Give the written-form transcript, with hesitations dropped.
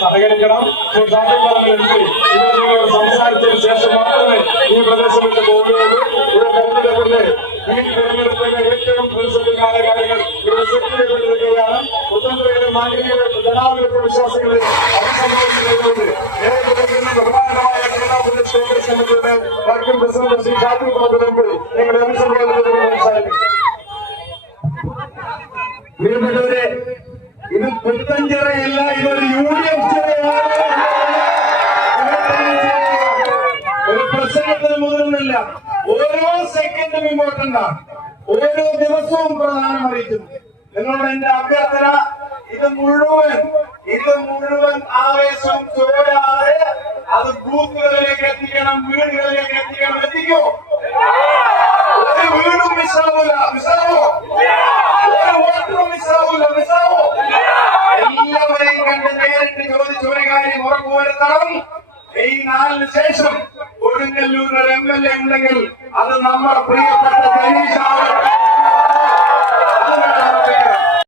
സഹകരിക്കണം. സംസാരിച്ചതിന് ശേഷം മാത്രമേ ഈ പ്രദേശം വിട്ട് പോകുന്നത്. ഇവിടെ തെരഞ്ഞെടുപ്പിന്റെ ഈ തെരഞ്ഞെടുപ്പിന്റെ ഏറ്റവും പ്രതിസന്ധിക്കാല കാര്യങ്ങൾ ഇവിടെ സെറ്റ് ചെയ്യപ്പെട്ടിരിക്കുകയാണ്. സ്വതന്ത്രയുടെ മാനവിക ജനാധിപത്യ വിശ്വാസികളെ അഭിസംബോധന ചെയ്തുകൊണ്ട് ബഹുമാനമായ കേരള പ്രദേശ് കോൺഗ്രസ് കമ്മിറ്റിയുടെ working president Shri Shafi Muhammad MP നിങ്ങളുടെ അഭിസംബോധന ചെയ്തുകൊണ്ട് സംസാരിക്കും. പ്രിയപ്പെട്ടവരെ, ഇത് പുത്തഞ്ചിറയല്ല, ഇതൊരു UDF ചിറയാണ്. ഒരു പ്രസംഗത്തിന് മുതിർന്നില്ല. ഓരോ സെക്കൻഡും ഇമ്പോർട്ടന്റ് ആണ്. ഓരോ ദിവസവും പ്രധാനം അറിയിക്കുന്നു. നിങ്ങളുടെ എന്റെ അഭ്യർത്ഥന, ഇത് മുഴുവൻ ആവേശം ചോരാതെ അത് ബൂത്തുകളിലേക്ക് എത്തിക്കണം, വീടുകളിലേക്ക് എത്തിക്കണം. എത്തിക്കോ? ഒരു വീടും മിസ്സാവൂല. മിസ്സാവോ? ഒരു വോട്ടും മിസ്സാവൂല. മിസ്സാവോ? എല്ലാവരെയും കണ്ട് നേരിട്ട് ചോദിച്ച ഒരു കാര്യം ഉറപ്പുവരുത്തണം. ഈ 4 ശേഷം കൊടുങ്ങല്ലൂരിൽ MLA ഉണ്ടെങ്കിൽ